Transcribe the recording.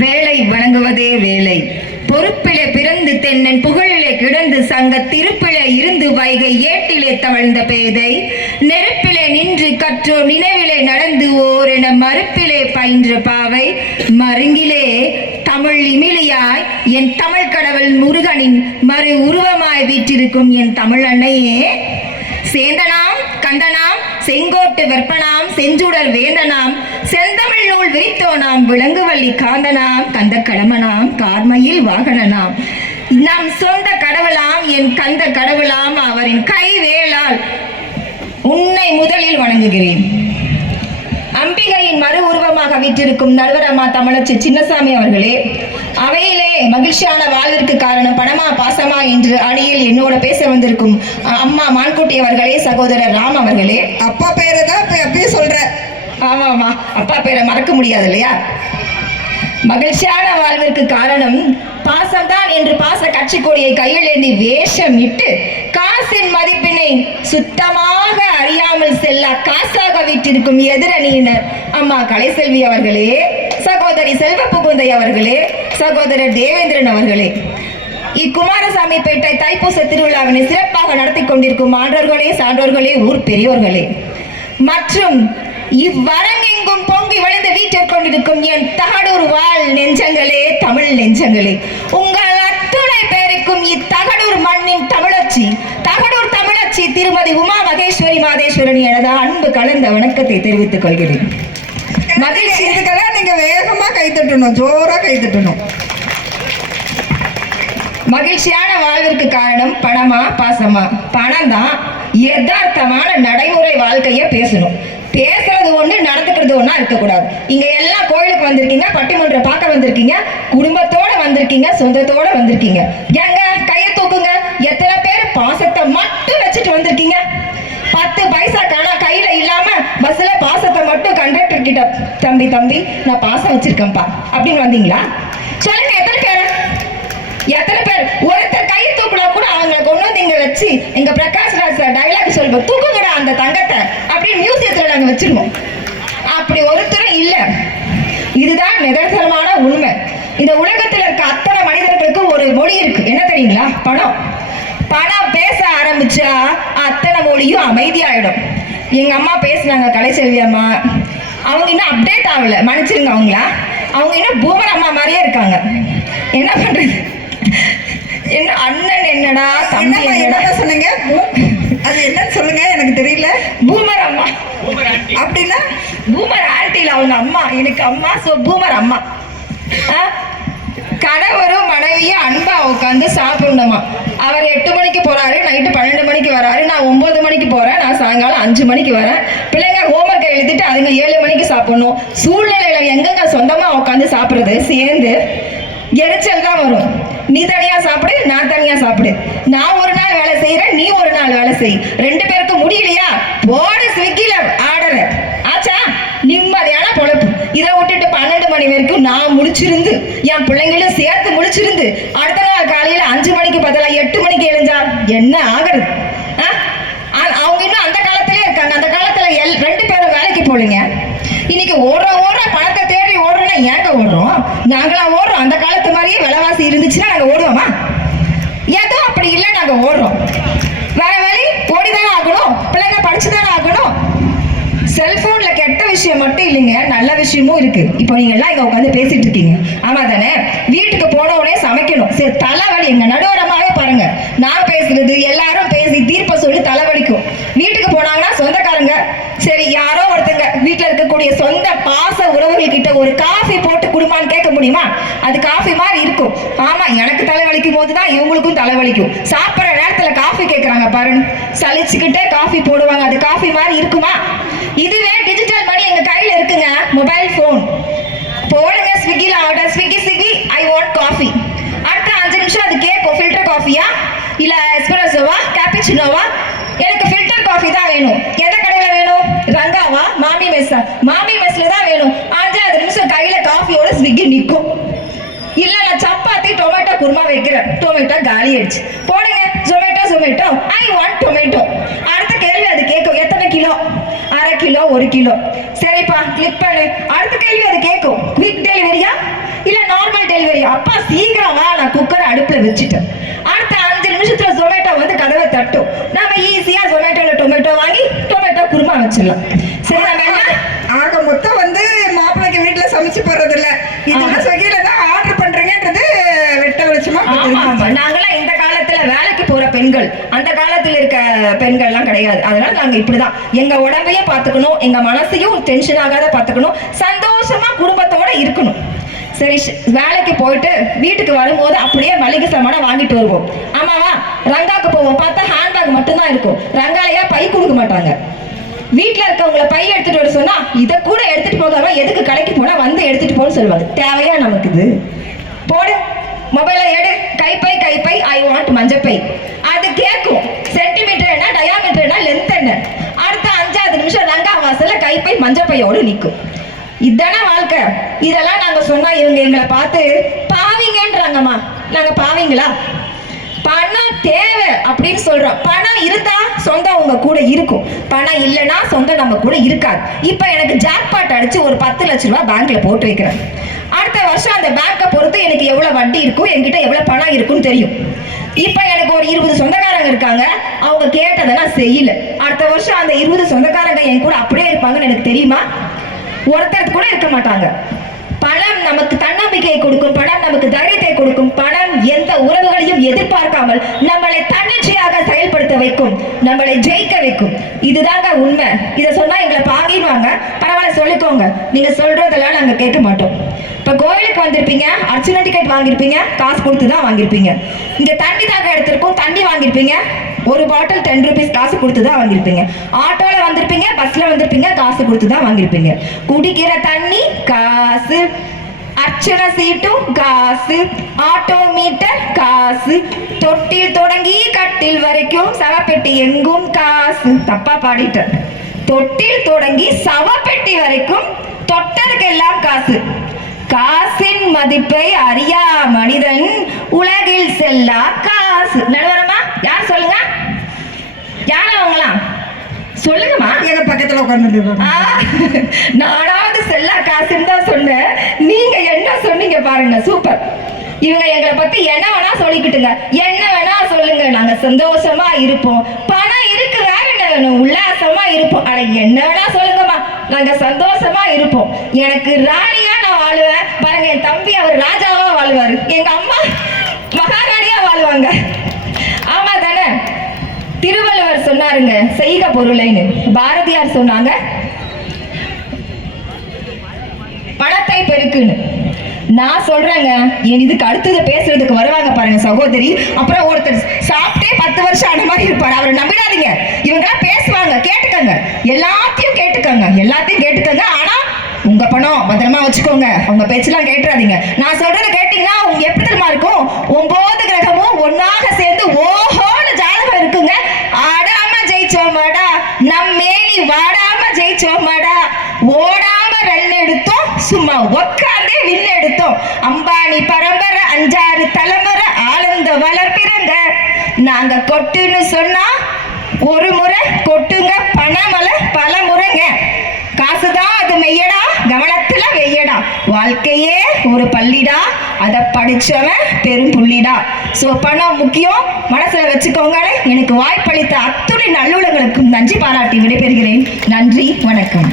வேலை வணங்குவதே வேலை. பொறுப்பிலே பிறந்து தென்னன் புகழிலே கிடந்து சங்க திருப்பிலே இருந்து வைகை ஏட்டிலே தவழ்ந்த பேதை நெருப்பிலே நின்று கற்றோ நினைவிலே நடந்து ஓர் என மறுப்பிலே பயின்ற பாவை மருங்கிலே தமிழ் இமிலியாய் என் தமிழ் கடவுள் முருகனின் மறு உருவமாய் வீற்றிருக்கும் என் தமிழ் அன்னையே. சேந்தனாம் கந்தனாம் செங்கோட்டு வெப்பனாம் செஞ்சுடர் வேந்தனாம் செந்தமிழ் நூல் விரித்தோனாம் விலங்குவள்ளி காந்தனாம் கந்த கடமனாம் கார்மையில் வாகனனாம் நம் சொந்த கடவுளாம் என் கந்த கடவுளாம் அவரின் கைவேளால் உன்னை முதலில் வணங்குகிறேன். அம்பிகையின் மறு உருவமாக வீற்றிருக்கும் நடுவரம்மா தமிழச்சி சின்னசாமி அவர்களே, அவையிலே மகிழ்ச்சியான வாழ்விற்கு காரணம் பணமா பாசமா என்று அணியில் என்னோட பேச வந்திருக்கும் அம்மா மான்குட்டி அவர்களே, சகோதரர் ராம் அவர்களே. அப்பா பேரை தான் அப்படியே சொல்ற. ஆமாமா, அப்பா பேரை மறக்க முடியாது இல்லையா? மகிழ்ச்சியான வாழ்விற்கு காரணம் பாசம்தான் என்று பாச கட்சி கொடியை கையில் ஏந்தி வேஷம் இட்டு காசின் மதிப்பினை சுத்தமாக அறியாமல் செல்ல காசாக வீட்டிருக்கும் எதிரணியினர் அம்மா கலைசெல்வி அவர்களே, சகோதரி செல்வ புகுந்தை அவர்களே, சகோதரர் தேவேந்திரன் அவர்களே, இக்குமாரசாமி பேட்டை தைப்பூச திருவிழாவினை சிறப்பாக நடத்தி கொண்டிருக்கும் ஆன்றோர்களே, சான்றோர்களே, ஊர் பெரியோர்களே மற்றும் இவ்வரங்கெங்கும் பொங்கி வழிந்து வீற்றிற்கொண்டிருக்கும் என் தகடூர் வாழ் நெஞ்சங்களே, தமிழ் நெஞ்சங்களே, உங்கள் அத்துணை பேருக்கும் இத்தகடூர் மண்ணின் தமிழச்சி தகடூர் தமிழச்சி திருமதி உமா மகேஸ்வரி மாதேஸ்வரன் எனது அன்பு கலந்த வணக்கத்தை தெரிவித்துக் கொள்கிறேன். மகிழ்ச்சி இதுக்கெல்லாம் நீங்க வேகமா கைத்தட்டணும், ஜோரா கைத்தட்டணும். மகிழ்ச்சியான வாழ்விற்கு காரணம் பணமா பாசமா? பணம் தான். யதார்த்தமான நடைமுறை வாழ்க்கைய பேசணும். பேசுறது ஒண்ணு, நடந்துக்கிறது ஒண்ணா இருக்கக்கூடாது. இங்க எல்லாம் கோயிலுக்கு வந்திருக்கீங்க, பட்டிமன்றம் பார்க்க வந்திருக்கீங்க, குடும்பத்தோட வந்திருக்கீங்க, சொந்தத்தோட வந்திருக்கீங்க. ஏங்க கையை தூக்குங்க. எத்தனை பேர் பாசத்தை மட்டும் வச்சுட்டு வந்திருக்கீங்க? 10 பைசா காணா கையில இல்லாம பஸ்ல பாசத்தை மட்டும் கண்டக்டர் கிட்ட தம்பி தம்பி நான் பாசம் வச்சிருக்கேன்ப்பா அப்படின்னு வந்தீங்களா? சொல்லுங்க, எத்தனை பேர்? எத்தனை பேர்? ஒருத்தர் கையை தூக்குனா கூட அவங்களை கொண்டு வந்து இங்க வச்சு எங்க பிரகாஷ் ராஜ் டைலாக் சொல்லுவோம், தூக்குங்கடா அந்த தங்கத்தை அப்படின்னு மியூசியத்துல நாங்க வச்சிருவோம். அப்படி ஒருத்தரும் இல்ல. இதுதான் நிதர்சனமான உண்மை. இந்த உலகத்துல இருக்க அத்தனை மனிதர்களுக்கும் ஒரு மொழி இருக்கு. என்ன தெரியுங்களா? பணம். பணம் பேச ஆரம்பிச்சா அத்தனை மொழியும் அமைதியாயிடும். எங்க அம்மா பேசினாங்க, கலைசெல்வி அம்மா. அவங்க இன்னும் அப்டேட் ஆகல, மன்னிச்சிருங்க அவங்களா. அவங்க இன்னும் பூமர் அம்மா மாதிரியே இருக்காங்க. என்ன பண்றது? என்ன அண்ணன் என்னடா தம்பி என்னடா சொன்னீங்க? அது என்னன்னு சொல்லுங்க, எனக்கு தெரியல. பூமர் அம்மா அப்படின்னா பூமர் ஆன்டில அவங்க அம்மா, எனக்கு அம்மா. சோ பூமர் அம்மா. கணவரும் மனைவியும் அன்பா உட்காந்து சாப்பிடணுமா. அவர் 8 மணிக்கு போறாரு, நைட்டு 12 மணிக்கு வராரு, நான் 9 மணிக்கு போறேன், நான் சாயங்காலம் 5 மணிக்கு வரேன். பிள்ளைங்க ஹோம்ஒர்க்கை எழுதிட்டு அதுங்க 7 மணிக்கு சாப்பிடணும். சூழ்நிலையில எங்கெங்க சொந்தமா உட்காந்து சாப்பிடுறது? சேர்ந்து எரிச்சல் தான் வரும். நீ தனியா சாப்பிடு, நான் தனியா சாப்பிடு. நான் ஒரு நாள் வேலை செய்யறேன், நீ ஒரு நாள் வேலை செய். 2 பேருக்கும் முடியலையா? போடு ஸ்விக்கில ஆர்டர். ஆச்சா? நிம்மதியான பொழப்பு. இதை விட்டுட்டு 12 மணி வரைக்கும் நான் முழிச்சிருந்து என் பிள்ளைங்களும் சேர்த்து முழிச்சிருந்து அடுத்த நாள் காலையில 5 மணிக்கு பதிலா 8 மணிக்கு எழுந்தா என்ன ஆகுறது? அவங்க இன்னும் அந்த காலத்திலே இருக்காங்க. அந்த காலத்துல 2 பேரும் வேலைக்கு போலீங்க. இன்னைக்கு ஓடுற பணத்தை தேடி ஓடுறோம்னா ஏங்க ஓடுறோம்? நாங்களா ஓடுறோம்? அந்த காலத்து மாதிரியே விலைவாசி இருந்துச்சுன்னா நாங்க ஓடுவோமா? ஏதோ அப்படி இல்லை, நாங்க ஓடுறோம். வேற வழி, ஓடிதானே ஆகணும். பிள்ளைங்க படிச்சுதானே ஆகணும். செல்போன்ல கெட்ட விஷயம் மட்டும் இல்லைங்க, நல்ல விஷயமும் இருக்கு. இப்போ நீங்க எல்லாம் இங்க உட்காந்து பேசிட்டு இருக்கீங்க, ஆமா தானே? வீட்டுக்கு போன உடனே சமைக்கணும். சரி, தலைவலி. எங்க நடுவரமாவே பாருங்க, நான் பேசுறது எல்லாரும் பேசி தீர்ப்ப சொல்லி தலைவலிக்கும். வீட்டுக்கு போனாங்கன்னா சொந்தக்காரங்க, சரி யாரோ ஒருத்தங்க வீட்டுல இருக்கக்கூடிய சொந்த பாச உறவுகள் கிட்ட ஒரு காஃபி போட்டு குடுமான்னு கேட்க முடியுமா? அது காஃபி மாதிரி இருக்கும். ஆமா, எனக்கு தலைவலிக்கும் போதுதான் இவங்களுக்கும் தலைவலிக்கும். சாப்பிட்ற நேரத்துல காஃபி கேட்கறாங்க பாருங்க, சலிச்சுக்கிட்டே காஃபி போடுவாங்க. அது காஃபி மாதிரி இருக்குமா? இதுவே டிஜிட்டல் மணி எங்க கையில இருக்குங்க. மொபைல் போன் போடுங்க, ஸ்விக்கில order, Swiggy I want coffee. அடுத்த 5 நிமிஷம் அது கேட்கும், ஃபில்டர் காஃபியா இல்ல எஸ்பிரஸோவா கேப்புச்சினோவா? எனக்கு ஃபில்டர் காஃபி தான் வேணும். எந்த கடையில வேணும்? ரங்காவா, மாமி மெஸ்ஸா? மாமி மெஸ்ல தான் வேணும். 5 நிமிஷம் கையில காஃபியோட ஸ்விக்கி நிற்கும். இல்ல நான் சப்பாத்தி டொமேட்டோ குருமா வைக்கிறேன், டொமேட்டோ காலி ஆயிடுச்சு. போடுங்க ஜொமேட்டோ ஐ வாண்ட் டொமேட்டோ. அடுத்த கேள்வி அது கேட்கும், எத்தனை கிலோ? 1/2 kilo, 1 kilo. சரிப்பா, கிளிக் பண்ணு. அடுத்த கேள்வி அது கேட்கும், குவிக் டெலிவரியா இல்ல தெரியும். அப்பா சீக்கிரம் வா, நான் குக்கர் அடுப்புல வச்சுட்டேன். அடுத்த 5 நிமிஷத்துல ஜொமேட்டோ வந்து கதவை தட்டும். நாம ஈஸியா ஜொமேட்டோல டொமேட்டோ வாங்கி டொமேட்டோ குருமா வச்சிடலாம். சரி, நம்ம என்ன ஆக மொத்தம் வந்து மாப்பிள்ளைக்கு வீட்டுல சமைச்சு போறது இல்ல, இதெல்லாம் ஸ்விக்கில தான் ஆர்டர் பண்றீங்கன்றது வெட்ட வெளிச்சமா நாங்களாம் இந்த காலத்துல வேலைக்கு போற பெண்கள், அந்த காலத்துல இருக்க பெண்கள் எல்லாம் கிடையாது. அதனால நாங்க இப்படிதான் எங்க உடம்பையும் பாத்துக்கணும், எங்க மனசையும் டென்ஷன் ஆகாத பாத்துக்கணும், சந்தோஷமா குடும்பத்தோட இருக்கணும். சரி, வேலைக்கு போயிட்டு வீட்டுக்கு வரும்போது அப்படியே மளிகை சாமான் வாங்கிட்டு வருவோம். ஆமாவா, ரங்காக்கு போவோம், பார்த்தா ஹேண்ட்பேக் மட்டும்தான் இருக்கும். ரங்காலையா பை கொடுக்க மாட்டாங்க. வீட்டுல இருக்கவங்களை பை எடுத்துட்டு வர சொன்னா இதை கூட எடுத்துட்டு போகாம எதுக்கு கடைக்கு போனா வந்து எடுத்துட்டு போன்னு சொல்லுவாங்க. தேவையா நமக்கு இது? போடு, மொபைலை எடு, கைப்பை ஐ வாண்ட் மஞ்சப்பை. அது கேட்கும் சென்டிமீட்டர் என்ன, டயாமீட்டர் என்ன, லென்த் என்ன. அடுத்த 5வது நிமிஷம் ரங்கா வாசல்ல கைப்பை மஞ்சப்பையோடு நிற்கும். இதான வாழ்க்கை. இதெல்லாம் நாங்க சொன்னா இவங்க எங்களை பார்த்து பாவிங்கன்றாங்கம்மா. நாங்க பாவிங்களா? பணம் தேவை அப்படின்னு சொல்றோம். பணம் இருந்தா சொந்தம் உங்க கூட இருக்கும், பணம் இல்லைன்னா சொந்தம் நம்ம கூட இருக்காது. இப்ப எனக்கு ஜாக்பாட் அடிச்சு ஒரு 10 லட்ச ரூபாய் பேங்க்ல போட்டு வைக்கிறேன். அடுத்த வருஷம் அந்த பேங்கை பொறுத்து எனக்கு எவ்வளவு வட்டி இருக்கும், என்கிட்ட எவ்வளவு பணம் இருக்குன்னு தெரியும். இப்ப எனக்கு ஒரு 20 சொந்தக்காரங்க இருக்காங்க, அவங்க கேட்டதை நான் செய்யல. அடுத்த வருஷம் அந்த 20 சொந்தக்காரங்க என் கூட அப்படியே இருப்பாங்கன்னு எனக்கு தெரியுமா? ஒருத்தர் கூட இருக்க மாட்டாங்க. பணம் நமக்கு தன்னம்பிக்கையை கொடுக்கும், பணம் நமக்கு தைரியத்தை கொடுக்கும், பணம் எந்த உறவுகளையும் எதிர்பார்க்காமல் நம்மளை தன்னிச்சையாக செயல்படுத்த வைக்கும், நம்மளை ஜெயிக்க வைக்கும். இதுதாங்க உண்மை. இதை சொன்னா எங்களை பாங்கிடுவாங்க. பரவாயில்ல, சொல்லிக்கோங்க. நீங்க சொல்றதெல்லாம் நாங்க கேட்க மாட்டோம். இப்ப கோயிலுக்கு வந்திருப்பீங்க, அர்ச்சனை டிக்கெட் வாங்கியிருப்பீங்க, காசு கொடுத்து தான் வாங்கியிருப்பீங்க. இங்க தண்ணி தாங்க எடுத்திருக்கோம், தண்ணி வாங்கியிருப்பீங்க, ஒரு பாட்டில் 10 ரூபீஸ் காசு கொடுத்து தான் வாங்கியிருப்பீங்க. ஆட்டோல வந்திருப்பீங்க, பஸ்ல வந்திருப்பீங்க, காசு கொடுத்து தான் வாங்கியிருப்பீங்க. குடிக்கிற தண்ணி காசு, அர்ச்சனை சீட்டும் காசு, ஆட்டோ மீட்டர் காசு, தொட்டில் தொடங்கி கட்டில் வரைக்கும் சவப்பெட்டி எங்கும் காசு. தப்பா பாடிட்டேன். தொட்டில் தொடங்கி சவப்பெட்டி வரைக்கும் தொட்டதுக்கெல்லாம் காசு. காசின் மதிப்பை அறியா மனிதன் உலகில் செல்லா காசு. நடுவரமா யார் சொல்லுங்க? யார் அவங்களாம் சொல்லுங்கம்மா. எங்க பக்கத்துல உட்கார்ந்து நானாவது செல்லா காசுன்னு தான் சொன்னேன், நீங்க என்ன சொன்னீங்க பாருங்க, சூப்பர். இவங்க எங்களை பத்தி என்ன வேணா சொல்லிக்கிட்டுங்க, என்ன வேணா சொல்லுங்க, நாங்க சந்தோஷமா இருப்போம். பணம் இருக்கு, வேற என்ன வேணும்? உல்லாசமா இருப்போம். ஆனா என்ன வேணா சொல்லுங்கம்மா, நாங்க சந்தோஷமா இருப்போம். எனக்கு ராணியா நான் வாழுவேன் பாருங்க, என் தம்பி அவர் ராஜாவா வாழ்வாரு, எங்க அம்மா மகாராணியா வாழ்வாங்க. ஆமா தானே? திருவள்ளுவர் சொன்னாருங்க, செய்க பொருளைன்னு. பாரதியார் சொன்னாங்க பணத்தை பெருக்குன்னு. நான் சொல்றேங்க, இதுக்கு அடுத்தது பேசுறதுக்கு வருவாங்க பாருங்க சகோதரி. அப்புறம் ஒருத்தர் சாப்பிட்டே 10 வருஷம் ஆன மாதிரி இருப்பாரு, அவரை நம்பிடாதீங்க. இவங்க பேசுவாங்க, கேட்டுக்கங்க, எல்லாத்தையும் கேட்டுக்கங்க, எல்லாத்தையும் கேட்டுக்கங்க. ஆனா உங்க பணம் பத்திரமா வச்சுக்கோங்க, உங்க பேச்செல்லாம் கேட்டுறாதீங்க. நான் சொல்றதை கேட்டீங்கன்னா உங்க எப்படி தெரியுமா இருக்கும்? 9 கிரகமும் ஒன்னாக சேர்ந்து ஓஹோன்னு ஜாதகம் இருக்குங்க. ஆடாம ஜெயிச்சோமாடா, நம்மேனி வாடாம ஜெயிச்சோமாடா, ஓடாம ரன் எடுத்தோம், சும்மா உக்காந்தே வின் எடுத்தோம். அம்பானி பரம்பரை 5-6 தலைமுறை ஆனந்த வளர்ப்பிறங்க. நாங்க கொட்டுன்னு சொன்னா ஒரு முறை கொட்டுங்க, பணமலை பல முறைங்க. காசுதான் அது மெய்யடா, கவனத்துல வெய்யடா. வாழ்க்கையே ஒரு பள்ளிடா, அதை படிச்சவன் பெரும் புள்ளிடா. சோ பணம் முக்கியம், மனசுல வச்சுக்கோங்க. எனக்கு வாய்ப்பளித்த அத்துணை நல்லுலகளுக்கும் நன்றி பாராட்டி விடைபெறுகிறேன். நன்றி, வணக்கம்.